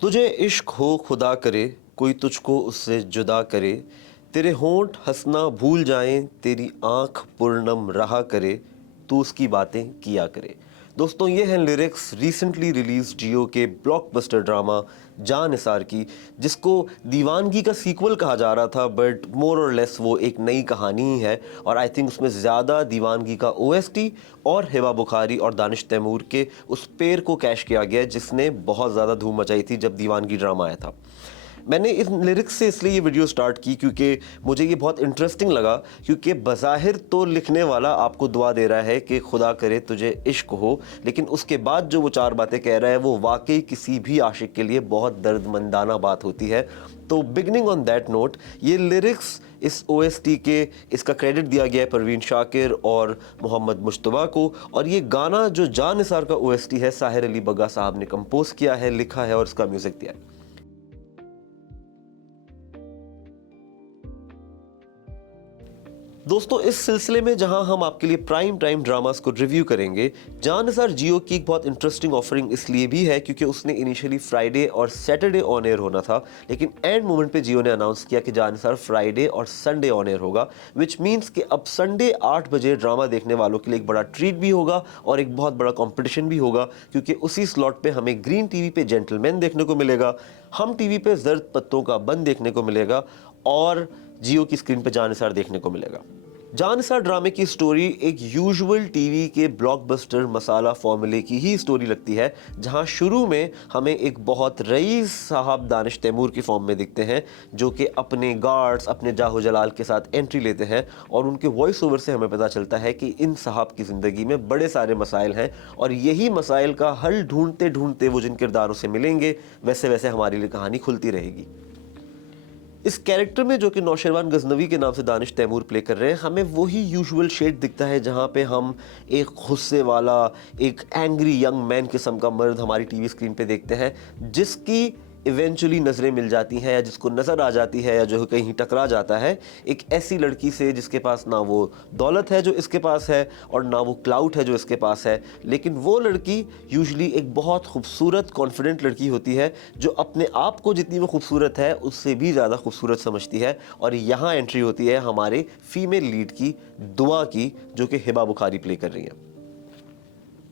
तुझे इश्क हो खुदा करे, कोई तुझको उससे जुदा करे, तेरे होंठ हंसना भूल जाएं, तेरी आंख पूर्णम रहा करे, तू उसकी बातें किया करे। दोस्तों, ये हैं लिरिक्स रिसेंटली रिलीज जियो के ब्लॉकबस्टर ड्रामा जान निसार की, जिसको दीवानगी का सीक्वल कहा जा रहा था, बट मोर और लेस वो एक नई कहानी ही है। और आई थिंक उसमें ज़्यादा दीवानगी का ओएसटी और हिबा बुखारी और दानिश तैमूर के उस पेयर को कैश किया गया, जिसने बहुत ज़्यादा धूम मचाई थी जब दीवानगी ड्रामा आया था। मैंने इस लिरिक्स से इसलिए ये वीडियो स्टार्ट की क्योंकि मुझे ये बहुत इंटरेस्टिंग लगा, क्योंकि बज़ाहिर तो लिखने वाला आपको दुआ दे रहा है कि खुदा करे तुझे इश्क हो, लेकिन उसके बाद जो वो चार बातें कह रहा है वो वाकई किसी भी आशिक के लिए बहुत दर्दमंदाना बात होती है। तो बिगनिंग ऑन दैट नोट, ये लिरिक्स इस ओएसटी के इसका क्रेडिट दिया गया है परवीन शाकिर और मोहम्मद मुश्तबा को, और ये गाना जो जान निसार का ओएसटी है साहिर अली बग्गा साहब ने कंपोज किया है, लिखा है और इसका म्यूजिक दिया है। दोस्तों, इस सिलसिले में जहां हम आपके लिए प्राइम टाइम ड्रामास को रिव्यू करेंगे, जान निसार जियो की एक बहुत इंटरेस्टिंग ऑफरिंग इसलिए भी है क्योंकि उसने इनिशियली फ्राइडे और सैटरडे ऑन एयर होना था, लेकिन एंड मोमेंट पे जियो ने अनाउंस किया कि जान निसार फ्राइडे और संडे ऑन एयर होगा, विच मीन्स कि अब संडे 8 बजे ड्रामा देखने वालों के लिए एक बड़ा ट्रीट भी होगा और एक बहुत बड़ा कॉम्पिटिशन भी होगा, क्योंकि उसी स्लॉट पे हमें ग्रीन टीवी पे जेंटलमैन देखने को मिलेगा, हम टीवी पे जर्द पत्तों का बंद देखने को मिलेगा और जियो की स्क्रीन पे जान निसार देखने को मिलेगा। जान निसार ड्रामे की स्टोरी एक यूजुअल टीवी के ब्लॉकबस्टर मसाला फॉर्मूले की ही स्टोरी लगती है, जहां शुरू में हमें एक बहुत रईस साहब दानिश तैमूर की फॉर्म में दिखते हैं, जो कि अपने गार्ड्स, अपने जाहो जलाल के साथ एंट्री लेते हैं, और उनके वॉइस ओवर से हमें पता चलता है कि इन साहब की ज़िंदगी में बड़े सारे मसाइल हैं और यही मसाइल का हल ढूंढते ढूंढते वो जिन किरदारों से मिलेंगे, वैसे वैसे हमारे लिए कहानी खुलती रहेगी। इस कैरेक्टर में, जो कि नौशरवान गजनवी के नाम से दानिश तैमूर प्ले कर रहे हैं, हमें वही यूजुअल शेड दिखता है जहां पे हम एक गुस्से वाला, एक एंग्री यंग मैन किस्म का मर्द हमारी टीवी स्क्रीन पे देखते हैं, जिसकी इवेंचुअली नज़रें मिल जाती हैं या जिसको नज़र आ जाती है या जो कहीं टकरा जाता है एक ऐसी लड़की से जिसके पास ना वो दौलत है जो इसके पास है और ना वो क्लाउट है जो इसके पास है, लेकिन वो लड़की यूजुअली एक बहुत खूबसूरत कॉन्फिडेंट लड़की होती है जो अपने आप को जितनी वो खूबसूरत है उससे भी ज़्यादा खूबसूरत समझती है। और यहाँ एंट्री होती है हमारे फीमेल लीड की, दुआ की, जो कि हिबा बुखारी प्ले कर रही है।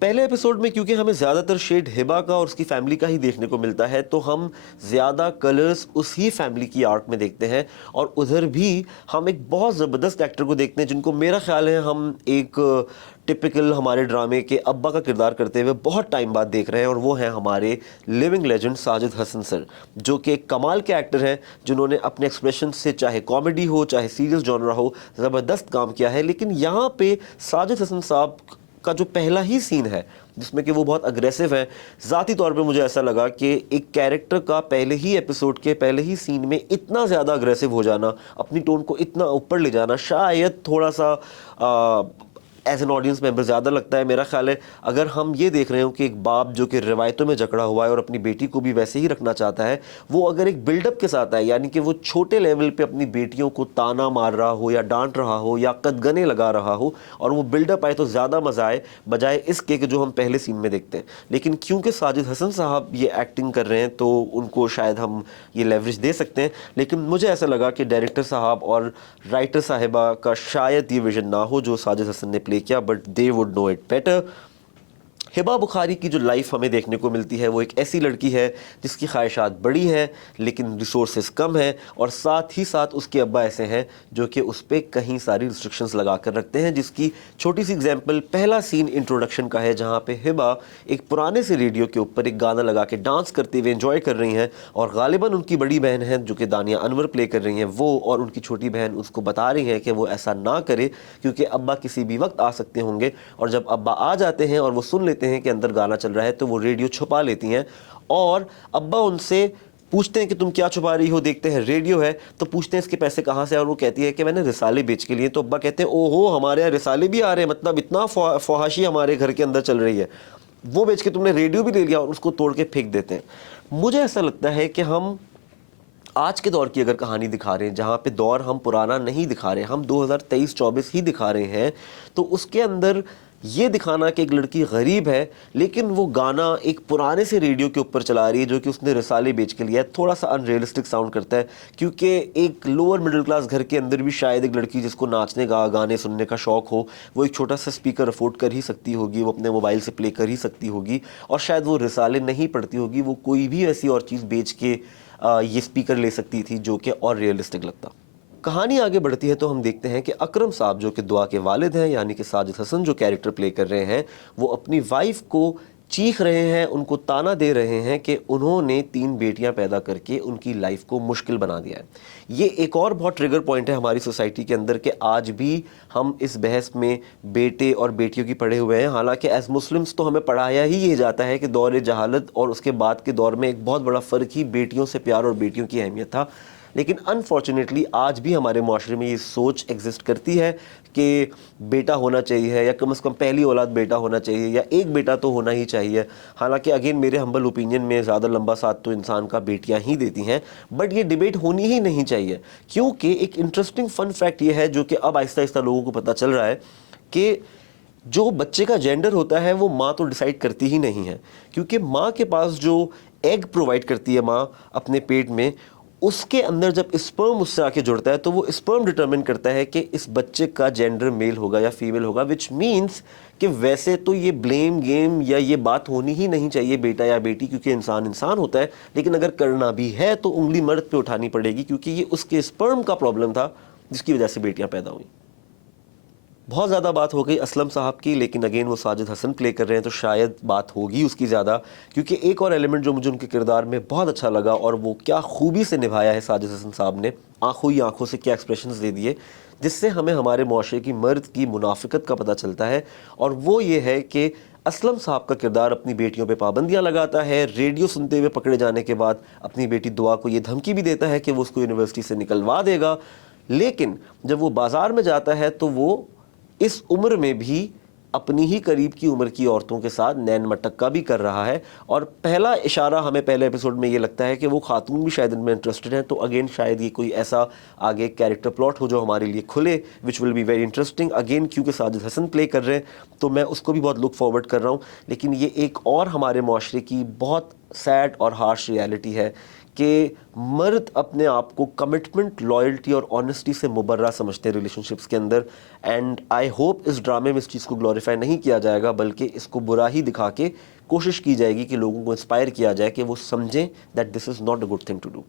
पहले एपिसोड में क्योंकि हमें ज़्यादातर शेड हिबा का और उसकी फैमिली का ही देखने को मिलता है, तो हम ज़्यादा कलर्स उसी फैमिली की आर्ट में देखते हैं, और उधर भी हम एक बहुत ज़बरदस्त एक्टर को देखते हैं जिनको मेरा ख्याल है हम एक टिपिकल हमारे ड्रामे के अब्बा का किरदार करते हुए बहुत टाइम बाद देख रहे हैं, और वो हैं हमारे living legend Sajid Hasan sir, जो कि एक कमाल के एक्टर हैं जिन्होंने अपने एक्सप्रेशन से, चाहे कॉमेडी हो चाहे सीरियस जॉनरा हो, ज़बरदस्त काम किया है। लेकिन यहाँ पे साजिद हसन साहब का जो पहला ही सीन है जिसमें कि वो बहुत अग्रेसिव है, ज़ाती तौर पे मुझे ऐसा लगा कि एक कैरेक्टर का पहले ही एपिसोड के पहले ही सीन में इतना ज़्यादा अग्रेसिव हो जाना, अपनी टोन को इतना ऊपर ले जाना, शायद थोड़ा सा एज एन ऑडियंस मेंबर ज़्यादा लगता है। मेरा ख्याल है अगर हम ये देख रहे हो कि एक बाप जो कि रिवायतों में जकड़ा हुआ है और अपनी बेटी को भी वैसे ही रखना चाहता है, वो अगर एक बिल्डअप के साथ है, यानी कि वो छोटे लेवल पे अपनी बेटियों को ताना मार रहा हो या डांट रहा हो या कदगने लगा रहा हो, और वो बिल्डअप आए, तो ज़्यादा मज़ा आए बजाय इसके कि जो हम पहले सीन में देखते हैं। लेकिन क्योंकि साजिद हसन साहब ये एक्टिंग कर रहे हैं तो उनको शायद हम ये लेवरेज दे सकते हैं, लेकिन मुझे ऐसा लगा कि डायरेक्टर साहब और राइटर साहिबा का शायद ये विजन ना हो जो साजिद हसन ने प्ले किया, but they would know it better. Hiba Bukhari की जो लाइफ हमें देखने को मिलती है वो एक ऐसी लड़की है जिसकी ख्वाहिशात बड़ी हैं लेकिन रिसोर्सेज कम हैं, और साथ ही साथ उसके अब्बा ऐसे हैं जो कि उस पर कहीं सारी रिस्ट्रिक्शंस लगा कर रखते हैं, जिसकी छोटी सी एग्जांपल पहला सीन इंट्रोडक्शन का है, जहाँ पे हिबा एक पुराने से रेडियो के ऊपर एक गाना लगा के डांस करते हुए एंजॉय कर रही हैं, और गालिबन उनकी बड़ी बहन है जो कि दानिया अनवर प्ले कर रही हैं, वो और उनकी छोटी बहन उसको बता रही हैं कि वो ऐसा ना करे क्योंकि अब्बा किसी भी वक्त आ सकते होंगे, और जब अब्बा आ जाते हैं और वो सुन लेते हैं कि अंदर गाना चल रहा है तो वो रेडियो छुपा लेती हैं, और अब्बा उनसे पूछते हैं कि तुम क्या छुपा रही हो, देखते हैं रेडियो है, तो पूछते हैं इसके पैसे कहाँ से, और वो कहती है कि मैंने रिसाले बेच के लिए। तो अब्बा कहते हैं ओहो, हमारे यहाँ रिसाले भी आ रहे हैं, मतलब इतना फौहाशी हमारे घर के अंदर चल रही है, वो बेच के तुमने रेडियो भी ले लिया, और उसको तोड़ के फेंक देते हैं। मुझे ऐसा लगता है कि हम आज के दौर की अगर कहानी दिखा रहे हैं, जहाँ पे दौर हम पुराना नहीं दिखा रहे, हम 2023-24 ही दिखा रहे हैं, तो उसके अंदर ये दिखाना कि एक लड़की गरीब है लेकिन वो गाना एक पुराने से रेडियो के ऊपर चला रही है जो कि उसने रिसाले बेच के लिया है, थोड़ा सा अनरियलिस्टिक साउंड करता है। क्योंकि एक लोअर मिडिल क्लास घर के अंदर भी शायद एक लड़की जिसको नाचने का, गाने सुनने का शौक हो, वो एक छोटा सा स्पीकर अफोर्ड कर ही सकती होगी, वो अपने मोबाइल से प्ले कर ही सकती होगी, और शायद वो रिसाले नहीं पढ़ती होगी, वो कोई भी ऐसी और चीज़ बेच के ये स्पीकर ले सकती थी जो कि और रियलिस्टिक लगता। कहानी आगे बढ़ती है तो हम देखते हैं कि अकरम साहब जो कि दुआ के वालिद हैं, यानी कि साजिद हसन जो कैरेक्टर प्ले कर रहे हैं, वो अपनी वाइफ को चीख रहे हैं, उनको ताना दे रहे हैं कि उन्होंने 3 बेटियां पैदा करके उनकी लाइफ को मुश्किल बना दिया है। ये एक और बहुत ट्रिगर पॉइंट है हमारी सोसाइटी के अंदर कि आज भी हम इस बहस में बेटे और बेटियों की पढ़े हुए हैं। हालांकि एज मुस्लिम्स तो हमें पढ़ाया ही ये जाता है कि दौर जहालत और उसके बाद के दौर में एक बहुत बड़ा फ़र्क ही बेटियों से प्यार और बेटियों की अहमियत था। लेकिन अनफॉर्चुनेटली आज भी हमारे माशरे में ये सोच एग्जिस्ट करती है कि बेटा होना चाहिए, या कम से कम पहली औलाद बेटा होना चाहिए, या एक बेटा तो होना ही चाहिए। हालांकि अगेन मेरे हम्बल ओपिनियन में ज़्यादा लंबा साथ तो इंसान का बेटियां ही देती हैं, बट ये डिबेट होनी ही नहीं चाहिए। क्योंकि एक इंटरेस्टिंग फन फैक्ट ये है जो कि अब आहिस्ता आहिस्ता लोगों को पता चल रहा है कि जो बच्चे का जेंडर होता है वो माँ तो डिसाइड करती ही नहीं है। क्योंकि माँ के पास जो एग प्रोवाइड करती है माँ अपने पेट में, उसके अंदर जब स्पर्म उससे आके जुड़ता है तो वो स्पर्म डिटरमिन करता है कि इस बच्चे का जेंडर मेल होगा या फीमेल होगा, विच मीन्स कि वैसे तो ये ब्लेम गेम या ये बात होनी ही नहीं चाहिए बेटा या बेटी, क्योंकि इंसान इंसान होता है। लेकिन अगर करना भी है तो उंगली मर्द पे उठानी पड़ेगी, क्योंकि ये उसके स्पर्म का प्रॉब्लम था जिसकी वजह से बेटियां पैदा हुई। बहुत ज़्यादा बात हो गई असलम साहब की, लेकिन अगेन वो साजिद हसन प्ले कर रहे हैं तो शायद बात होगी उसकी ज़्यादा। क्योंकि एक और एलिमेंट जो मुझे उनके किरदार में बहुत अच्छा लगा और वो क्या खूबी से निभाया है साजिद हसन साहब ने, आंखों ही आंखों से क्या एक्सप्रेशंस दे दिए, जिससे हमें हमारे मुआशरे की मर्द की मुनाफिकत का पता चलता है। और वो ये है कि असलम साहब का किरदार अपनी बेटियों पे पाबंदियां लगाता है। रेडियो सुनते हुए पकड़े जाने के बाद अपनी बेटी दुआ को ये धमकी भी देता है कि वो उसको यूनिवर्सिटी से निकलवा देगा। लेकिन जब वो बाज़ार में जाता है तो वो इस उम्र में भी अपनी ही करीब की उम्र की औरतों के साथ नैन मटक्का भी कर रहा है। और पहला इशारा हमें पहले एपिसोड में ये लगता है कि वो खातून भी शायद इनमें इंटरेस्टेड हैं। तो अगेन शायद ये कोई ऐसा आगे कैरेक्टर प्लॉट हो जो हमारे लिए खुले, which will be very interesting. Again क्योंकि साजिद हसन प्ले कर रहे हैं तो मैं उसको भी बहुत लुक फॉरवर्ड कर रहा हूँ। लेकिन ये एक और हमारे माशरे की बहुत सैड और हार्श रियलिटी है कि मर्द अपने आप को कमिटमेंट, लॉयल्टी और ऑनेस्टी से मुबर्रा समझते हैं रिलेशनशिप्स के अंदर। एंड आई होप इस ड्रामे में इस चीज़ को ग्लोरीफाई नहीं किया जाएगा, बल्कि इसको बुरा ही दिखा के कोशिश की जाएगी कि लोगों को इंस्पायर किया जाए कि वो समझें that this is not a good thing to do.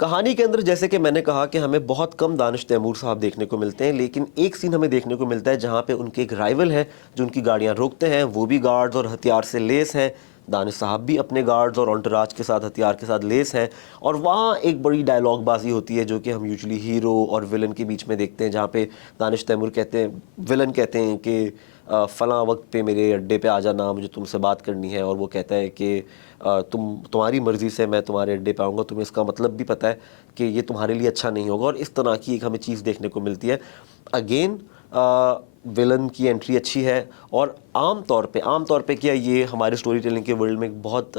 कहानी के अंदर जैसे कि मैंने कहा कि हमें बहुत कम दानिश तैमूर साहब देखने को मिलते हैं, लेकिन एक सीन हमें देखने को मिलता है जहाँ पे उनके एक राइवल है जो उनकी गाड़ियाँ रोकते हैं, वो भी गार्ड्स और हथियार से लेस हैं। दानिश साहब भी अपने गार्ड्स और ऑन्टराज के साथ हथियार के साथ लेस हैं। और वहाँ एक बड़ी डायलॉग बाजी होती है जो कि हम यूजुअली हीरो और विलन के बीच में देखते हैं, जहाँ पे दानिश तैमूर कहते हैं, विलन कहते हैं कि फ़लाँ वक्त पे मेरे अड्डे पे आ जाना, मुझे तुमसे बात करनी है। और वो कहता है कि तुम्हारी मर्ज़ी से मैं तुम्हारे अड्डे पे आऊँगा, तुम्हें इसका मतलब भी पता है कि ये तुम्हारे लिए अच्छा नहीं होगा। और इस तरह की एक हमें चीज़ देखने को मिलती है। अगेन विलन की एंट्री अच्छी है। और आम तौर पे क्या, ये हमारे स्टोरी टेलिंग के वर्ल्ड में एक बहुत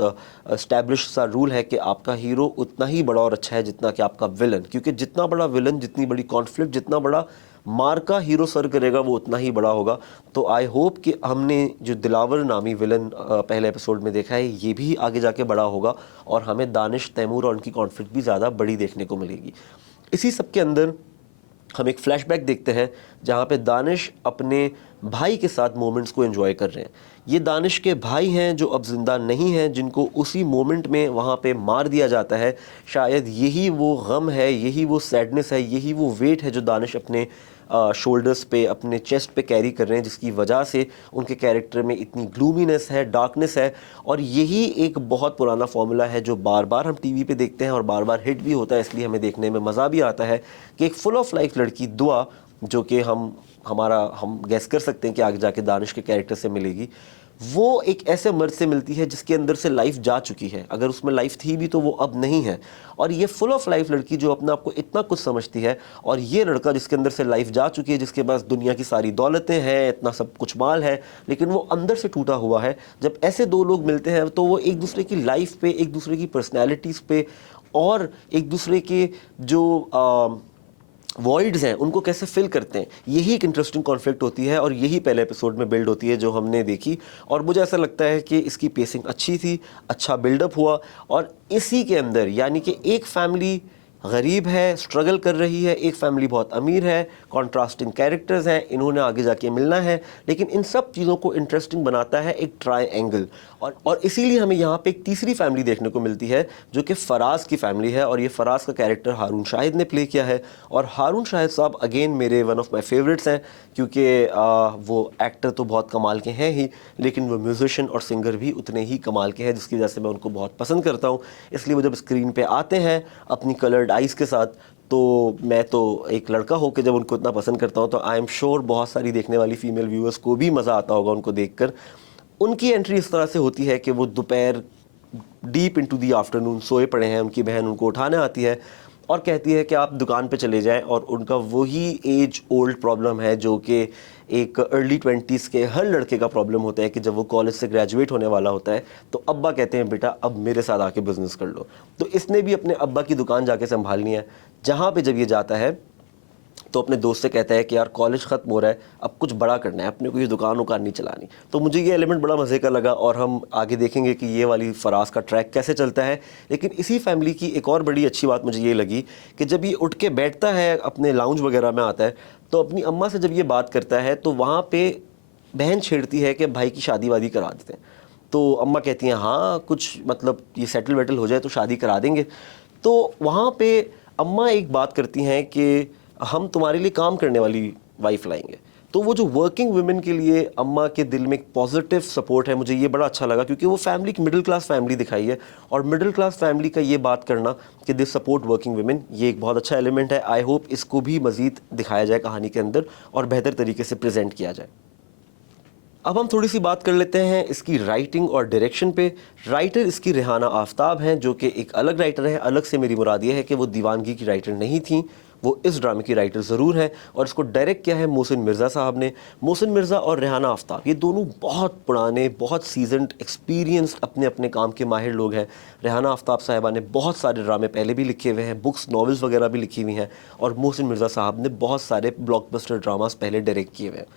एस्टैब्लिश सा रूल है कि आपका हीरो उतना ही बड़ा और अच्छा है जितना कि आपका विलन। क्योंकि जितना बड़ा विलन, जितनी बड़ी कॉन्फ्लिक्ट, जितना बड़ा मार का हीरो सर करेगा, वो उतना ही बड़ा होगा। तो आई होप कि हमने जो दिलावर नामी विलन पहले एपिसोड में देखा है, ये भी आगे जाके बड़ा होगा और हमें दानिश तैमूर और उनकी कॉन्फ्लिक्ट भी ज़्यादा बड़ी देखने को मिलेगी। इसी सब के अंदर हम एक फ्लैशबैक देखते हैं जहाँ पे दानिश अपने भाई के साथ मोमेंट्स को एंजॉय कर रहे हैं। ये दानिश के भाई हैं जो अब ज़िंदा नहीं हैं, जिनको उसी मोमेंट में वहाँ पे मार दिया जाता है। शायद यही वो गम है, यही वो सैडनेस है, यही वो वेट है जो दानिश अपने शोल्डर्स पे, अपने चेस्ट पे कैरी कर रहे हैं, जिसकी वजह से उनके कैरेक्टर में इतनी ग्लूमीनेस है, डार्कनेस है। और यही एक बहुत पुराना फार्मूला है जो बार बार हम टीवी पे देखते हैं और बार बार हिट भी होता है, इसलिए हमें देखने में मज़ा भी आता है कि एक फुल ऑफ लाइफ लड़की दुआ, जो कि हम गैस कर सकते हैं कि आगे जाके दानिश के कैरेक्टर से मिलेगी, वो एक ऐसे मर्द से मिलती है जिसके अंदर से लाइफ जा चुकी है। अगर उसमें लाइफ थी भी तो वो अब नहीं है। और ये फुल ऑफ लाइफ लड़की जो अपने आप को इतना कुछ समझती है, और ये लड़का जिसके अंदर से लाइफ जा चुकी है, जिसके पास दुनिया की सारी दौलतें हैं, इतना सब कुछ माल है, लेकिन वो अंदर से टूटा हुआ है। जब ऐसे दो लोग मिलते हैं तो वो एक दूसरे की लाइफ पे, एक दूसरे की पर्सनैलिटीज़ पे और एक दूसरे के जो वॉइड्स हैं उनको कैसे फिल करते हैं, यही एक इंटरेस्टिंग कॉन्फ्लिक्ट होती है और यही पहले एपिसोड में बिल्ड होती है जो हमने देखी। और मुझे ऐसा लगता है कि इसकी पेसिंग अच्छी थी, अच्छा बिल्डअप हुआ। और इसी के अंदर यानी कि एक फैमिली गरीब है, स्ट्रगल कर रही है, एक फैमिली बहुत अमीर है, कॉन्ट्रास्टिंग कैरेक्टर्स हैं, इन्होंने आगे जाके मिलना है, लेकिन इन सब चीज़ों को इंटरेस्टिंग बनाता है एक ट्रायंगल। और इसीलिए हमें यहाँ पे एक तीसरी फैमिली देखने को मिलती है जो कि फराज की फैमिली है, और ये फराज का कैरेक्टर हारून शाहिद ने प्ले किया है। और हारून शाहिद साहब अगेन मेरे वन ऑफ माय फेवरेट्स हैं, क्योंकि वो एक्टर तो बहुत कमाल के हैं ही, लेकिन वो म्यूजिशियन और सिंगर भी उतने ही कमाल के हैं, जिसकी वजह से मैं उनको बहुत पसंद करता हूँ। इसलिए वो जब स्क्रीन पे आते हैं अपनी कलर्ड आइज़ के साथ, तो मैं तो एक लड़का होकर जब उनको इतना पसंद करता हूँ, तो आई एम श्योर बहुत सारी देखने वाली फीमेल व्यूअर्स को भी मज़ा आता होगा उनको देखकर। उनकी एंट्री इस तरह से होती है कि वो दोपहर डीप इनटू दी आफ्टरनून सोए पड़े हैं, उनकी बहन उनको उठाने आती है और कहती है कि आप दुकान पे चले जाएं। और उनका वही एज ओल्ड प्रॉब्लम है जो कि एक अर्ली 20s के हर लड़के का प्रॉब्लम होता है कि जब वो कॉलेज से ग्रेजुएट होने वाला होता है तो अब्बा कहते हैं बेटा अब मेरे साथ आके बिजनेस कर लो। तो इसने भी अपने अब्बा की दुकान जाके संभालनी है, जहाँ पे जब ये जाता है तो अपने दोस्त से कहता है कि यार कॉलेज ख़त्म हो रहा है, अब कुछ बड़ा करना है, अपने को ये दुकान उकान नहीं चलानी। तो मुझे ये एलिमेंट बड़ा मज़े का लगा और हम आगे देखेंगे कि ये वाली फराज का ट्रैक कैसे चलता है। लेकिन इसी फैमिली की एक और बड़ी अच्छी बात मुझे ये लगी कि जब ये उठ के बैठता है, अपने लाउंज वगैरह में आता है, तो अपनी अम्मा से जब ये बात करता है तो वहाँ पर बहन छेड़ती है कि भाई की शादी वादी करा देते हैं। तो अम्मा कहती हैं हाँ कुछ मतलब ये सेटल वेटल हो जाए तो शादी करा देंगे। तो वहाँ पे अम्मा एक बात करती हैं कि हम तुम्हारे लिए काम करने वाली वाइफ लाएंगे। तो वो जो वर्किंग वुमेन के लिए अम्मा के दिल में एक पॉजिटिव सपोर्ट है, मुझे ये बड़ा अच्छा लगा, क्योंकि वो फैमिली एक मिडिल क्लास फैमिली दिखाई है और मिडिल क्लास फैमिली का ये बात करना कि दे सपोर्ट वर्किंग वुमेन, ये एक बहुत अच्छा एलिमेंट है। आई होप इसको भी मज़ीद दिखाया जाए कहानी के अंदर और बेहतर तरीके से प्रेजेंट किया जाए। अब हम थोड़ी सी बात कर लेते हैं इसकी राइटिंग और डायरेक्शन पे। राइटर इसकी रेहाना आफ्ताब हैं, जो कि एक अलग राइटर है। अलग से मेरी मुराद ये है कि वो दीवानगी की राइटर नहीं थी, वो इस ड्रामे की राइटर ज़रूर हैं। और इसको डायरेक्ट किया है मोहसिन मिर्ज़ा साहब ने। मोहसिन मिर्ज़ा और रेहाना आफ्ताब ये दोनों बहुत पुराने, बहुत सीजनड, एक्सपीरियंस्ड अपने अपने काम के माहिर लोग हैं। रेहाना आफ्ताब साहिबा ने बहुत सारे ड्रामे पहले भी लिखे हुए हैं, बुक्स नॉवेल्स वगैरह भी लिखी हुई हैं, और मोहसिन मिर्ज़ा साहब ने बहुत सारे ब्लॉकबस्टर ड्रामास पहले डायरेक्ट किए हुए हैं।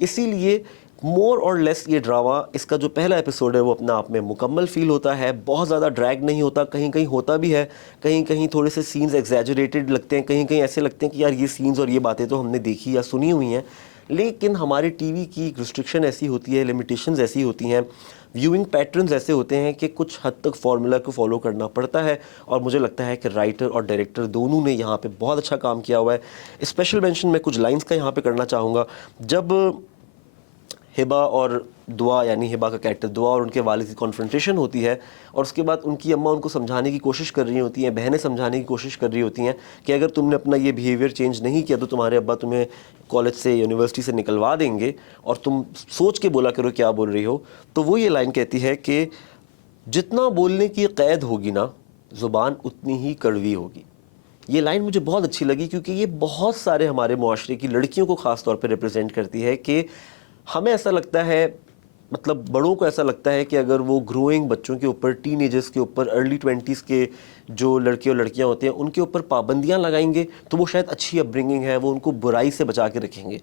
इसीलिए मोर और लेस ये ड्रामा, इसका जो पहला एपिसोड है वो अपने आप में मुकम्मल फील होता है, बहुत ज़्यादा ड्रैग नहीं होता, कहीं कहीं होता भी है, कहीं कहीं थोड़े से सीन्स एग्जैजरेटेड लगते हैं, कहीं कहीं ऐसे लगते हैं कि यार ये सीन्स और ये बातें तो हमने देखी या सुनी हुई हैं। लेकिन हमारे टीवी की रिस्ट्रिक्शन ऐसी होती है, लिमिटेशंस ऐसी होती हैं, व्यूइंग पैटर्न्स ऐसे होते हैं कि कुछ हद तक फार्मूला को फॉलो करना पड़ता है। और मुझे लगता है कि राइटर और डायरेक्टर दोनों ने यहाँ पे बहुत अच्छा काम किया हुआ है। स्पेशल मेंशन मैं कुछ लाइंस का यहाँ पे करना चाहूँगा। जब हिबा और दुआ, यानी हिबा का कैरेक्टर दुआ और उनके वालिद की कॉन्फ्रंटेशन होती है, और उसके बाद उनकी अम्मा उनको समझाने की कोशिश कर रही होती हैं, बहनें समझाने की कोशिश कर रही होती हैं कि अगर तुमने अपना ये बिहेवियर चेंज नहीं किया तो तुम्हारे अब्बा तुम्हें कॉलेज से, यूनिवर्सिटी से निकलवा देंगे, और तुम सोच के बोला करो क्या बोल रही हो। तो वो ये लाइन कहती है कि जितना बोलने की क़ैद होगी ना, ज़ुबान उतनी ही कड़वी होगी। ये लाइन मुझे बहुत अच्छी लगी, क्योंकि ये बहुत सारे हमारे मुआशरे की लड़कियों को ख़ास तौर पे रिप्रेजेंट करती है कि हमें ऐसा लगता है, मतलब बड़ों को ऐसा लगता है कि अगर वो ग्रोइंग बच्चों के ऊपर, टीनेजर्स के ऊपर, अर्ली 20s के जो लड़के और लड़कियां होते हैं उनके ऊपर पाबंदियां लगाएंगे तो वो शायद अच्छी अपब्रिंगिंग है, वो उनको बुराई से बचा के रखेंगे।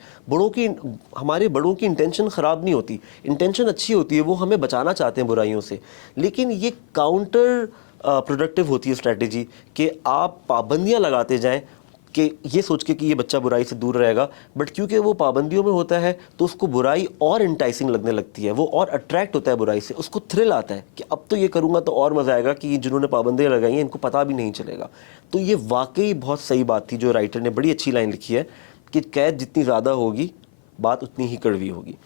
हमारे बड़ों की इंटेंशन ख़राब नहीं होती, इंटेंशन अच्छी होती है, वो हमें बचाना चाहते हैं बुराइयों से। लेकिन ये काउंटर प्रोडक्टिव होती है स्ट्रैटेजी कि आप पाबंदियां लगाते जाएं कि ये सोच के कि ये बच्चा बुराई से दूर रहेगा, बट क्योंकि वो पाबंदियों में होता है तो उसको बुराई और इंटाइसिंग लगने लगती है, वो और अट्रैक्ट होता है बुराई से, उसको थ्रिल आता है कि अब तो ये करूँगा तो और मज़ा आएगा, कि जिन्होंने पाबंदियाँ लगाई हैं इनको पता भी नहीं चलेगा। तो ये वाकई बहुत सही बात थी जो राइटर ने बड़ी अच्छी लाइन लिखी है कि कैद जितनी ज़्यादा होगी बात उतनी ही कड़वी होगी।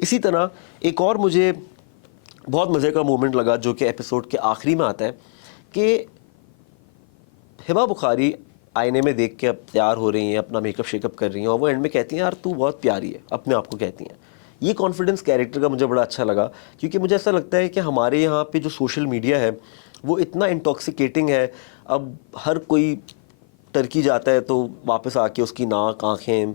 इसी तरह एक और मुझे बहुत मज़े का मोमेंट लगा जो कि एपिसोड के आखिरी में आता है कि हिबा बुखारी आईने में देख के अब तैयार हो रही हैं, अपना मेकअप शेकअप कर रही हैं, और वो एंड में कहती हैं यार तू बहुत प्यारी है, अपने आप को कहती हैं। ये कॉन्फिडेंस कैरेक्टर का मुझे बड़ा अच्छा लगा, क्योंकि मुझे ऐसा लगता है कि हमारे यहाँ पे जो सोशल मीडिया है वो इतना इंटॉक्सिकेटिंग है। अब हर कोई टर्की जाता है तो वापस आके उसकी नाक, आँखें,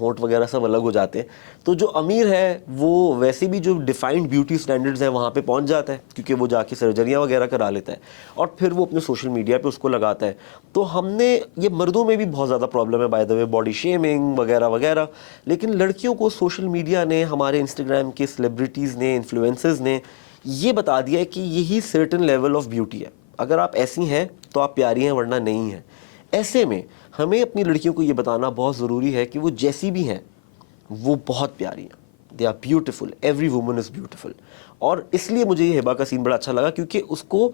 होंठ वगैरह सब अलग हो जाते हैं। तो जो अमीर है वो वैसे भी जो डिफाइंड ब्यूटी स्टैंडर्ड्स हैं वहाँ पे पहुँच जाता है, क्योंकि वो जाके सर्जरियाँ वगैरह करा लेता है और फिर वो अपने सोशल मीडिया पे उसको लगाता है। तो हमने ये मर्दों में भी बहुत ज़्यादा प्रॉब्लम है by the way, body shaming वगैरह वगैरह, लेकिन लड़कियों को सोशल मीडिया ने, हमारे इंस्टाग्राम के सेलिब्रिटीज़ ने, इन्फ्लुएंसर्स ने ये बता दिया है कि यही सर्टेन लेवल ऑफ ब्यूटी है। अगर आप ऐसी हैं तो आप प्यारी हैं, वरना नहीं हैं। ऐसे में हमें अपनी लड़कियों को ये बताना बहुत ज़रूरी है कि वो जैसी भी हैं वो बहुत प्यारी हैं। They are beautiful, every woman is beautiful. और इसलिए मुझे ये हिबा का सीन बड़ा अच्छा लगा, क्योंकि उसको,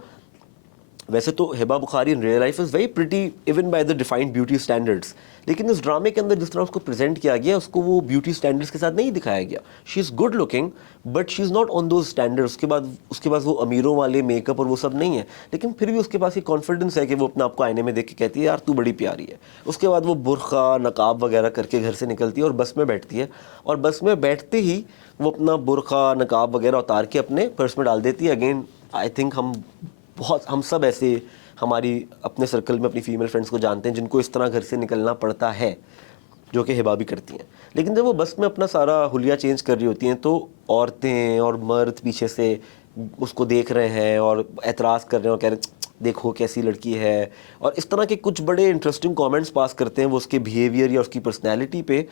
वैसे तो Hiba Bukhari in real life is very pretty even by the defined beauty standards, लेकिन इस ड्रामे के अंदर जिस तरह उसको प्रेजेंट किया गया उसको वो ब्यूटी स्टैंडर्ड्स के साथ नहीं दिखाया गया। She is good looking but she is not on those standards. उसके पास वो अमीरों वाले मेकअप और वो सब नहीं है, लेकिन फिर भी उसके पास ये कॉन्फिडेंस है कि वो अपने आप को आईने में देख के कहती है यार तू बड़ी प्यारी है। उसके बाद वो बुर्का नकाब वगैरह करके घर से निकलती है और बस में बैठती है, और बस में बैठते ही वो अपना बुर्का नकाब वगैरह उतार के अपने पर्स में डाल देती है। अगेन आई थिंक हम सब ऐसे हमारी अपने सर्कल में अपनी फीमेल फ्रेंड्स को जानते हैं जिनको इस तरह घर से निकलना पड़ता है, जो कि हिबा भी करती हैं। लेकिन जब वो बस में अपना सारा हुलिया चेंज कर रही होती हैं तो औरतें और मर्द पीछे से उसको देख रहे हैं और एतराज़ कर रहे हैं और कह रहे हैं देखो कैसी लड़की है, और इस तरह के कुछ बड़े इंटरेस्टिंग कमेंट्स पास करते हैं वो उसके बिहेवियर या उसकी पर्सनैलिटी पे।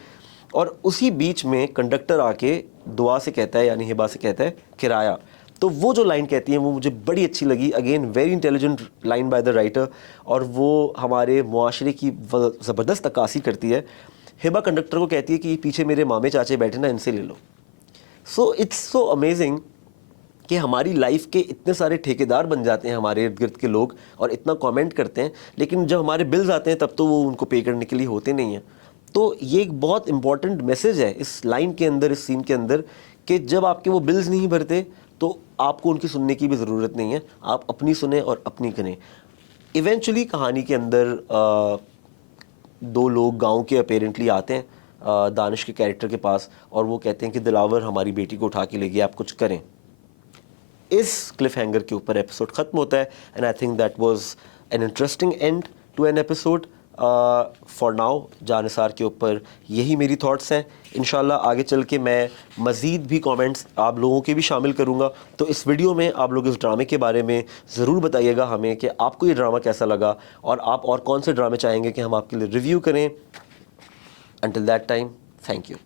और उसी बीच में कंडक्टर आके दुआ से कहता है, यानी हिबा से कहता है किराया। तो वो जो लाइन कहती है वो मुझे बड़ी अच्छी लगी। Again very intelligent line by the writer, और वो हमारे मुआशरे की ज़बरदस्त अक्कासी करती है। हिबा कंडक्टर को कहती है कि पीछे मेरे मामे चाचे बैठे ना, इनसे ले लो। सो इट्स सो अमेजिंग कि हमारी लाइफ के इतने सारे ठेकेदार बन जाते हैं हमारे इर्द गिर्द के लोग और इतना कमेंट करते हैं, लेकिन जब हमारे बिल्स आते हैं तब तो वो उनको पे करने के लिए होते नहीं हैं। तो ये एक बहुत इंपॉर्टेंट मैसेज है इस लाइन के अंदर, इस सीन के अंदर, कि जब आपके वो बिल्स नहीं भरते तो आपको उनकी सुनने की भी ज़रूरत नहीं है, आप अपनी सुने और अपनी करें। इवेंचुअली कहानी के अंदर दो लोग गांव के अपेरेंटली आते हैं दानिश के कैरेक्टर के पास, और वो कहते हैं कि दिलावर हमारी बेटी को उठा के ले गया, आप कुछ करें। इस क्लिफ हैंगर के ऊपर एपिसोड ख़त्म होता है, and I think that was an interesting end to an episode. For now Janisar के ऊपर यही मेरी थॉट्स हैं। इंशाल्लाह आगे चल के मैं मज़ीद भी कमेंट्स आप लोगों के भी शामिल करूंगा। तो इस वीडियो में आप लोग इस ड्रामे के बारे में ज़रूर बताइएगा हमें कि आपको ये ड्रामा कैसा लगा, और आप और कौन से ड्रामे चाहेंगे कि हम आपके लिए रिव्यू करें। Until that time, thank you.